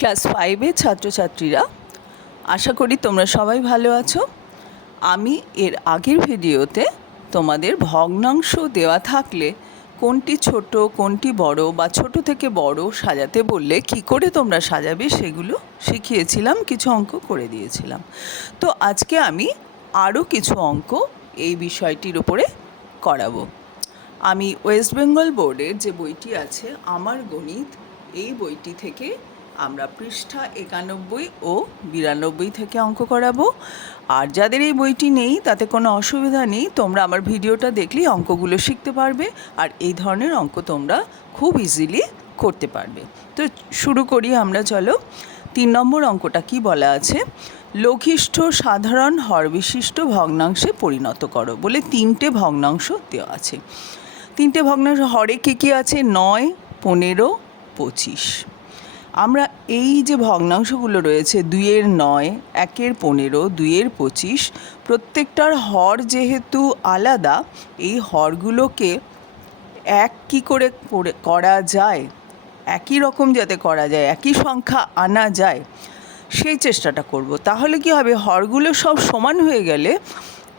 Class ফাইভের ছাত্রছাত্রীরা, আশা করি তোমরা সবাই ভালো আছো। আমি এর আগের ভিডিওতে তোমাদের ভগ্নাংশ দেওয়া থাকলে কোনটি ছোট, কোনটি বড় বা ছোট থেকে বড় সাজাতে বললে কি করে তোমরা সাজাবে সেগুলো শিখিয়েছিলাম, কিছু অঙ্ক করে দিয়েছিলাম। তো আজকে আমি আরও কিছু অঙ্ক এই বিষয়টির উপরে করাবো। আমি ওয়েস্ট বেঙ্গল বোর্ডের যে বইটি আছে, আমার গণিত, এই বইটি থেকে আমরা পৃষ্ঠা একানব্বই ও বিরানব্বই থেকে অঙ্ক করাবো। আর যাদের এই বইটি নেই, তাতে কোনো অসুবিধা নেই, তোমরা আমার ভিডিওটা দেখলেই অঙ্কগুলো শিখতে পারবে, আর এই ধরনের অঙ্ক তোমরা খুব ইজিলি করতে পারবে। তো শুরু করি আমরা, চলো। তিন নম্বর অঙ্কটা কি বলা আছে? লঘিষ্ঠ সাধারণ হরবিশিষ্ট ভগ্নাংশে পরিণত করো বলে তিনটে ভগ্নাংশ দেওয়া আছে। তিনটে ভগ্নাংশ হরে কী কী আছে? নয়, পনেরো, পঁচিশ। আমরা এই যে ভগ্নাংশগুলো রয়েছে, দুইয়ের নয়, একের পনেরো, দুইয়ের পঁচিশ, প্রত্যেকটার হর যেহেতু আলাদা, এই হরগুলোকে এক কী করে করে- যায়? একই রকম যাতে করা যায়, একই সংখ্যা আনা যায়, সেই চেষ্টাটা করব। তাহলে কি হবে? হরগুলো সব সমান হয়ে গেলে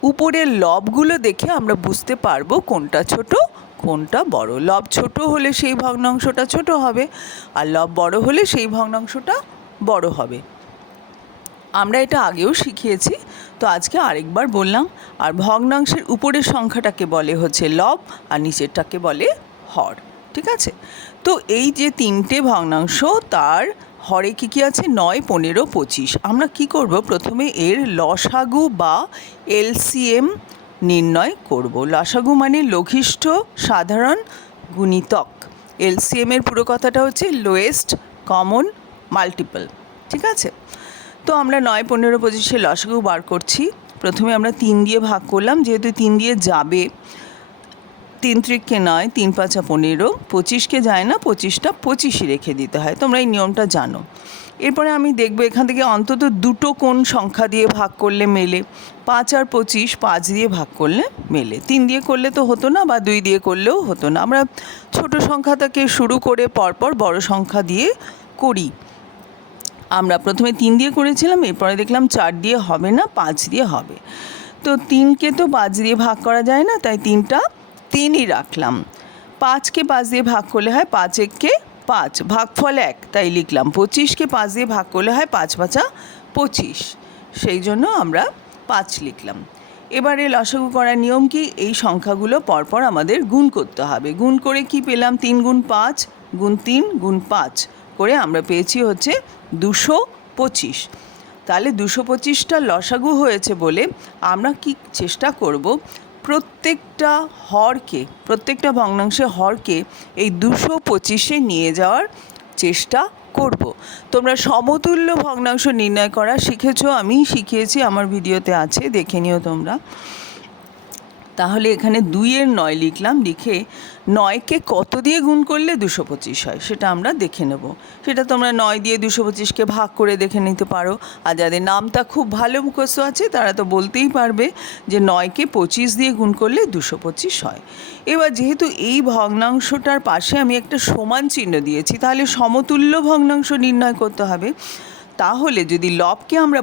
উপরের লবগুলো দেখে আমরা বুঝতে পারব কোনটা ছোট কোনটা বড়? লব ছোট হলে সেই ভগ্নাংশটা ছোট হবে আর লব বড় হলে সেই ভগ্নাংশটা বড় হবে। আমরা এটা আগেও শিখিয়েছি, তো আজকে আরেকবার বললাম, আর ভগ্নাংশের উপরের সংখ্যাটাকে বলে হচ্ছে লব আর নিচেরটাকে বলে হর, ঠিক আছে? তো এই যে তিনটে ভগ্নাংশ, তার হরে কী কী আছে? নয়, পনেরো, পঁচিশ। আমরা কি করব? প্রথমে এর লসাগু বা এলসিএম নির্ণয় করব। লসাগু মানে লঘিষ্ঠ, সাধারণ, গুণিতক। এলসিএমের পুরো কথাটা হচ্ছে লোয়েস্ট কমন মাল্টিপল ঠিক আছে? তো আমরা নয় পনেরো পঁচিশে লসাগু বার করছি। প্রথমে আমরা তিন দিয়ে ভাগ করলাম। যেহেতু তিন দিয়ে যাবে তিন ত্রিককে নয়, তিন পাঁচা পনেরো, পঁচিশকে যায় না, পঁচিশটা পঁচিশই রেখে দিতে হয়। তোমরা এই নিয়মটা জানো। এরপরে আমি দেখব এখান থেকে অন্তত দুটো কোন সংখ্যা দিয়ে ভাগ করলে মেলে। পাঁচ আর পঁচিশ পাঁচ দিয়ে ভাগ করলে মেলে। তিন দিয়ে করলে তো হতো না বা দুই দিয়ে করলেও হতো না। আমরা ছোট সংখ্যা থেকে শুরু করে পরপর বড় সংখ্যা দিয়ে করি। আমরা প্রথমে তিন দিয়ে করেছিলাম, এরপরে দেখলাম চার দিয়ে হবে না, পাঁচ দিয়ে হবে। তো তিনকে তো পাঁচ দিয়ে ভাগ করা যায় না, তাই তিনটা তিনই রাখলাম। পাঁচকে পাঁচ দিয়ে ভাগ করলে হয় পাঁচ এককে পাঁচ। ভাগফল এক, তাই লিখলাম। পঁচিশকে পাঁচ দিয়ে ভাগ করলে হয় পাঁচ পাঁচা পঁচিশ। সেই জন্য আমরা পাঁচ লিখলাম। এবারে লসাগু করার নিয়ম কি? এই সংখ্যাগুলো পরপর আমাদের গুণ করতে হবে। গুণ করে কি পেলাম? তিন গুণ পাঁচ, গুণ তিন, গুণ পাঁচ। করে আমরা পেয়েছি হচ্ছে দুশো পঁচিশ। তাহলে দুশো পঁচিশটা লসাগু হয়েছে বলে আমরা কি চেষ্টা করব? প্রত্যেকটা হরকে, প্রত্যেকটা ভগ্নাংশে হরকে এই দুশো পঁচিশে নিয়ে যাওয়ার চেষ্টা করব। তোমরা সমতুল্য ভগ্নাংশ নির্ণয় করা শিখেছো আমি শিখিয়েছি, আমার ভিডিওতে আছে, দেখে নিও তোমরা। তাহলে এখানে দুইয়ের নয় লিখলাম, লিখে নয়কে কত দিয়ে গুণ করলে দুশো পঁচিশ হয়? সেটা আমরা দেখে নেব। সেটা তোমরা নয় দিয়ে দুশো পঁচিশকে ভাগ করে দেখে নিতে পারো। আর যাদের নামটা খুব ভালো মুখস্থ আছে, তারা তো বলতেই পারবে যে নয়কে পঁচিশ দিয়ে গুণ করলে দুশো পঁচিশ হয়। এবার যেহেতু এই ভগ্নাংশটার পাশে আমি একটা সমান চিহ্ন দিয়েছি, তাহলে সমতুল্য ভগ্নাংশ নির্ণয় করতে হবে। তাহলে যদি লবকে আমরা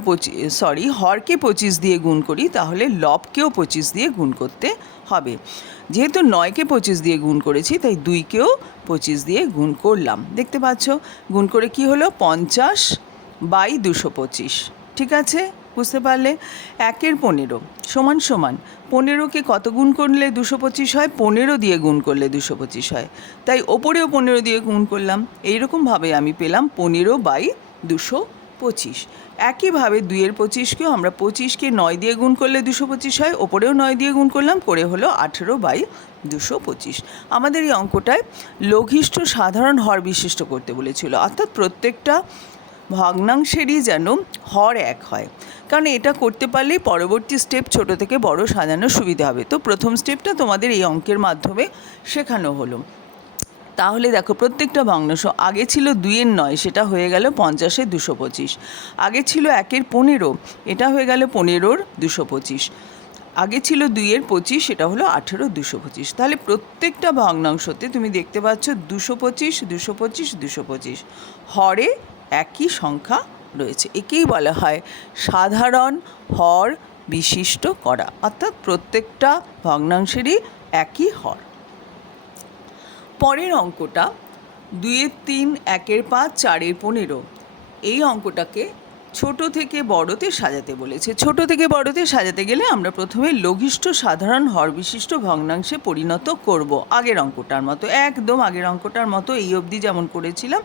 সরি হরকে পঁচিশ দিয়ে গুণ করি, তাহলে লবকেও পঁচিশ দিয়ে গুণ করতে হবে। যেহেতু নয়কে পঁচিশ দিয়ে গুণ করেছি, তাই দুইকেও পঁচিশ দিয়ে গুণ করলাম। দেখতে পাচ্ছ? গুণ করে কি হলো? পঞ্চাশ বাই দুশো পঁচিশ। ঠিক আছে? বুঝতে পারলে? একের পনেরো সমান সমান। পনেরোকে কত গুণ করলে দুশো পঁচিশ হয়? পনেরো দিয়ে গুণ করলে দুশো পঁচিশ হয়। তাই ওপরেও পনেরো দিয়ে গুণ করলাম। এইরকমভাবে আমি পেলাম পনেরো বাই দুশো পঁচিশ। একইভাবে দুইয়ের পঁচিশকেও আমরা পঁচিশকে নয় দিয়ে গুণ করলে দুশো পঁচিশ হয়, ওপরেও নয় দিয়ে গুণ করলাম, করে হলো আঠেরো বাই দুশো পঁচিশ। আমাদের এই অঙ্কটায় লঘিষ্ঠ সাধারণ হর বিশিষ্ট করতে বলেছিল। অর্থাৎ প্রত্যেকটা ভগ্নাংশেরই যেন হর এক হয়। কারণ এটা করতে পারলেই পরবর্তী স্টেপ ছোট থেকে বড় সাজানোর সুবিধা হবে। তো প্রথম স্টেপটা তোমাদের এই অঙ্কের মাধ্যমে শেখানো হলো। তাহলে দেখো, প্রত্যেকটা ভগ্নাংশ, আগে ছিল দুইয়ের নয়, সেটা হয়ে গেল পঞ্চাশে দুশো পঁচিশ। আগে ছিল একের পনেরো, এটা হয়ে গেল পনেরোর দুশো পঁচিশ। আগে ছিল দুইয়ের পঁচিশ, সেটা হলো আঠেরো দুশো পঁচিশ। তাহলে প্রত্যেকটা ভগ্নাংশতে তুমি দেখতে পাচ্ছ দুশো পঁচিশ দুশো পঁচিশ দুশো পঁচিশ। হরে একই সংখ্যা রয়েছে। একেই বলা হয় সাধারণ হর বিশিষ্ট করা। অর্থাৎ প্রত্যেকটা ভগ্নাংশেরই একই হর। পরের অঙ্কটা দুইয়ের তিন, একের পাঁচ, চারের পনেরো। এই অঙ্কটাকে ছোট থেকে বড়তে সাজাতে বলেছে। ছোট থেকে বড়তে সাজাতে গেলে আমরা প্রথমে লঘিষ্ঠ সাধারণ হর বিশিষ্ট ভগ্নাংশে পরিণত করব আগের অঙ্কটার মতো। একদম আগের অঙ্কটার মতো এই অবধি যেমন করেছিলাম,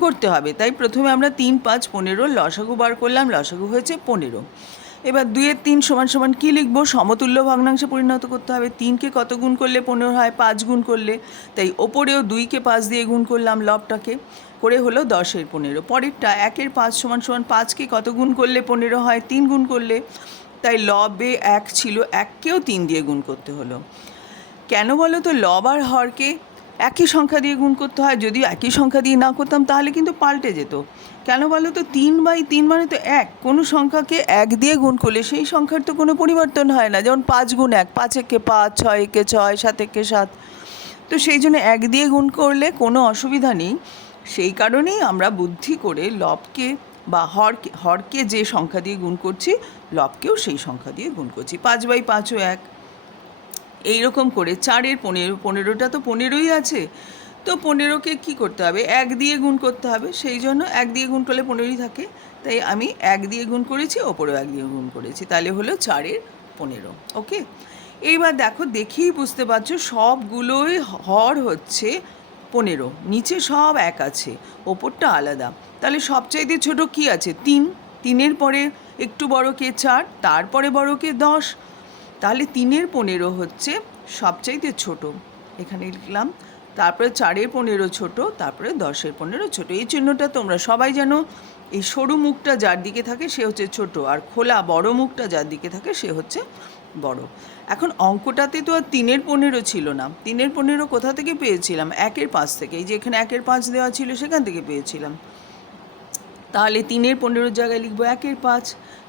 করতে হবে। তাই প্রথমে আমরা তিন, পাঁচ, পনেরো লসাগু বার করলাম, লসাগু হয়েছে পনেরো। এবার দুইয়ের তিন সমান সমান কী লিখব? সমতুল্য ভগ্নাংশে পরিণত করতে হবে। তিনকে কত গুণ করলে? পনেরো হয় পাঁচ গুণ করলে। তাই ওপরেও দুইকে পাঁচ দিয়ে গুণ করলাম লবটাকে। করে হলো দশের পনেরো। পরেরটা একের পাঁচ সমান সমান পাঁচকে কত গুণ করলে? পনেরো হয় তিন গুণ করলে। তাই লবে এক ছিল, এককেও তিন দিয়ে গুণ করতে হলো। কেন বলো তো? লব আর হরকে একই সংখ্যা দিয়ে গুণ করতে হয় যদি একই সংখ্যা দিয়ে না করতাম, তাহলে কিন্তু পাল্টে যেত। কেন বলো তো, তিন বাই তিন মানে তো এক। কোনো সংখ্যাকে এক দিয়ে গুণ করলে সেই সংখ্যার তো কোনো পরিবর্তন হয় না। যেমন পাঁচ গুণ এক, পাঁচ একে পাঁচ, ছয় একে ছয়, সাত একে সাত। তো সেই জন্য এক দিয়ে গুণ করলে কোনো অসুবিধা নেই। সেই কারণেই আমরা বুদ্ধি করে লবকে বা হরকে হরকে যে সংখ্যা দিয়ে গুণ করছি, লবকেও সেই সংখ্যা দিয়ে গুণ করছি। পাঁচ বাই পাঁচও এক। এই রকম করে চারের পনেরো, পনেরোটা তো পনেরোই আছে। তো পনেরোকে কি করতে হবে? এক দিয়ে গুণ করতে হবে। সেই জন্য এক দিয়ে গুণ করলে পনেরোই থাকে। তাই আমি এক দিয়ে গুণ করেছি, ওপরেও এক দিয়ে গুণ করেছি। তাহলে হলো চারের পনেরো, ওকে? এইবার দেখো, দেখেই বুঝতে পারছ, সবগুলোই হর হচ্ছে পনেরো। নিচে সব এক আছে, ওপরটা আলাদা। তাহলে সবচাইতে ছোট কি আছে? তিন। তিনের পরে একটু বড় কে চার, তারপরে বড় কে দশ। তাহলে তিনের পনেরো হচ্ছে সবচাইতে ছোট। এখানে লিখলাম, তারপরে চারের পনেরো ছোট, তারপরে দশের পনেরো ছোট। এই চিহ্নটা তোমরা সবাই জানো, এই সরু মুখটা যার দিকে থাকে সে হচ্ছে ছোট, আর খোলা বড় মুখটা যার দিকে থাকে সে হচ্ছে বড়। এখন অঙ্কটাতে তো আর তিনের পনেরো ছিল না। তিনের পনেরো কোথা থেকে পেয়েছিলাম? একের পাঁচ থেকে। এই যে এখানে একের পাঁচ দেওয়া ছিল, সেখান থেকে পেয়েছিলাম। তাহলে তিনের পনেরোর জায়গায় লিখব একের পাঁচ,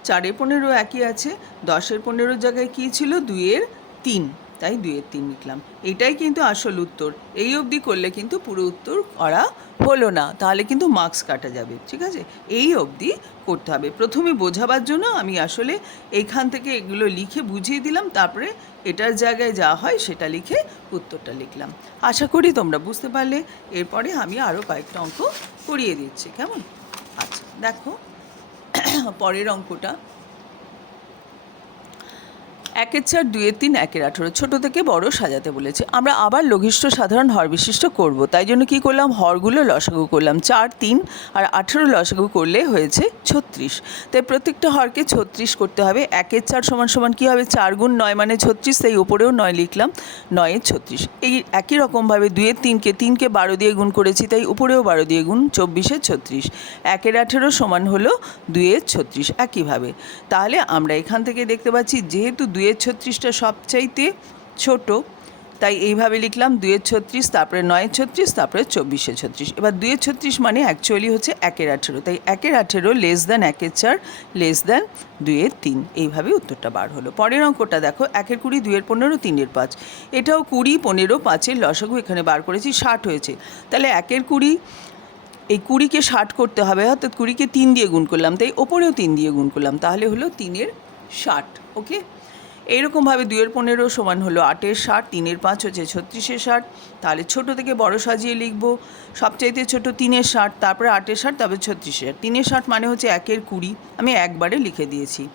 চারের পনেরো একই আছে, দশের পনেরোর জায়গায় কী ছিল? দুইয়ের তিন। তাই দুইয়ের তিন লিখলাম। এটাই কিন্তু আসল উত্তর। এই অবধি করলে কিন্তু পুরো উত্তর করা হলো না। তাহলে কিন্তু মার্কস কাটা যাবে, ঠিক আছে? এই অবধি করতে হবে। প্রথমে বোঝাবার জন্য আমি আসলে এইখান থেকে এগুলো লিখে বুঝিয়ে দিলাম, তারপরে এটার জায়গায় যা হয় সেটা লিখে উত্তরটা লিখলাম। আশা করি তোমরা বুঝতে পারলে। এরপরে আমি আরও কয়েকটা অঙ্ক করিয়ে দিচ্ছি। কেমন? দেখো পরের অঙ্কটা। একের চার দুয়ের তিন, একের আঠেরো। ছোটো থেকে বড় সাজাতে বলেছে। আমরা আবার লঘিষ্ঠ সাধারণ হর বিশিষ্ট করব। তাই জন্য কি করলাম? হরগুলো লসাগু করলাম। চার, তিন আর আঠেরো লসাগু করলে হয়েছে ছত্রিশ। তাই প্রত্যেকটা হরকে ছত্রিশ করতে হবে। একের চার সমান সমান কী হবে? চার গুণ নয় মানে ছত্রিশ। তাই ওপরেও নয় লিখলাম নয়ের ছত্রিশ। এই একই রকমভাবে দুয়ের তিনকে তিনকে বারো দিয়ে গুণ করেছি। তাই উপরেও বারো দিয়ে গুণ, চব্বিশে ছত্রিশ। একের আঠেরো সমান হলো দুয়ের ছত্রিশ। একইভাবে। তাহলে আমরা এখান থেকে দেখতে পাচ্ছি, যেহেতু দুয়ের ছত্রিশটা সবচাইতে ছোট। তাই এইভাবে লিখলাম দুয়ের ছত্রিশ, তারপরে নয়ের ছত্রিশ, তারপরে চব্বিশে ছত্রিশ। এবার দুয়ের ছত্রিশ মানে অ্যাকচুয়ালি হচ্ছে একের আঠেরো। তাই একের আঠেরো লেস দ্যান একের চার লেস দ্যান দুয়ের তিন। এইভাবে উত্তরটা বার হলো। পরের অঙ্কটা দেখো, একের কুড়ি, দুয়ের পনেরো, তিনের পাঁচ। এটাও কুড়ি, পনেরো, পাঁচের লসাগু এখানে বার করেছি, ষাট হয়েছে। তাহলে একের কুড়ি, এই কুড়িকে ষাট করতে হবে, অর্থাৎ কুড়িকে তিন দিয়ে গুণ করলাম। তাই ওপরেও তিন দিয়ে গুণ করলাম। তাহলে হলো তিনের ষাট ওকে এইরকমভাবে দুয়ের পনেরো সমান হলো আটের ষাট, তিনের পাঁচ হচ্ছে ছত্রিশের ষাট। তাহলে ছোট থেকে বড় সাজিয়ে লিখব। সবচাইতে ছোট তিনের ষাট, তারপরে আটের ষাট, তারপরে ছত্রিশের। ষাট তিনের ষাট মানে হচ্ছে একের কুড়ি। আমি একবারে লিখে দিয়েছি।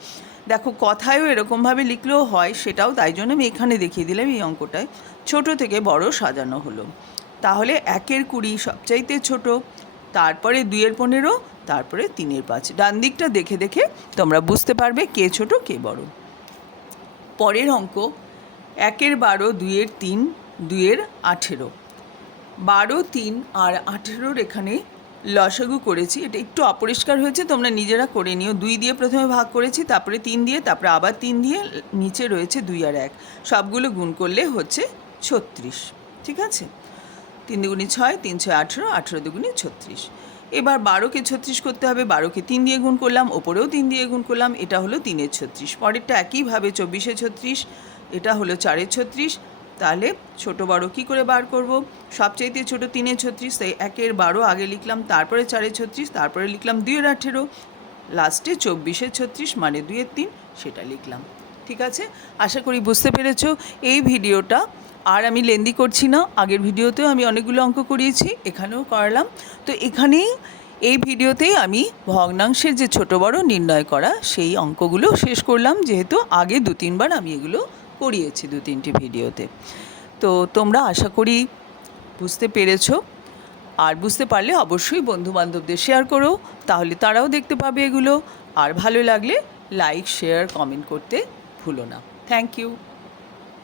দেখো, কথায়ও এরকমভাবে লিখলেও হয়, সেটাও তাই জন্য আমি এখানে দেখিয়ে দিলাম এই অঙ্কটায়। ছোট থেকে বড় সাজানো হলো। তাহলে একের কুড়ি সবচাইতে ছোট, তারপরে দুইয়ের পনেরো, তারপরে তিনের পাঁচ। ডান দিকটা দেখে দেখে তোমরা বুঝতে পারবে কে ছোট, কে বড়। পরের অঙ্ক একের বারো, দুইয়ের তিন, দুইয়ের আঠেরো। বারো, তিন আর আঠেরোর এখানে লসাগু করেছি। এটা একটু অপরিষ্কার হয়েছে, তোমরা নিজেরা করে নিও। দুই দিয়ে প্রথমে ভাগ করেছি, তারপরে তিন দিয়ে, তারপরে আবার তিন দিয়ে, নিচে রয়েছে দুই আর এক। সবগুলো গুণ করলে হচ্ছে ছত্রিশ। ঠিক আছে? তিন দুগুণি ছয়, তিন ছয় আঠেরো আঠেরো দুগুণি ছত্রিশ। এবার বারোকে ছত্রিশ করতে হবে, বারোকে তিন দিয়ে গুণ করলাম, ওপরেও তিন দিয়ে গুণ করলাম, এটা হলো তিনের ছত্রিশ। পরেরটা একইভাবে চব্বিশে ছত্রিশ, এটা হলো চারের ছত্রিশ। তাহলে ছোট বড় কি করে বার করব? সবচাইতে ছোট তিনে ছত্রিশ তাই একের বারো আগে লিখলাম, তারপরে চারে ছত্রিশ, তারপরে লিখলাম দুইয়ের আঠেরো। লাস্টে চব্বিশে ছত্রিশ মানে দুইয়ের তিন, সেটা লিখলাম। ঠিক আছে? আশা করি বুঝতে পেরেছ, এই ভিডিওটা আর আমি লেন্দি করছি না, আগের ভিডিওতেও আমি অনেকগুলো অঙ্ক করিয়েছি, এখানেও করালাম। তো এখানেই এই ভিডিওতেই আমি ভগ্নাংশের যে ছোট বড় নির্ণয় করা, সেই অঙ্কগুলো শেষ করলাম, যেহেতু আগে দু তিনবার আমি এগুলো করিয়েছি দু তিনটি ভিডিওতে। তো তোমরা আশা করি বুঝতে পেরেছ। আর বুঝতে পারলে অবশ্যই বন্ধু বান্ধবদের শেয়ার করো, তাহলে তারাও দেখতে পাবে এগুলো। আর ভালো লাগলে লাইক, শেয়ার, কমেন্ট করতে ভুলো না। Thank you.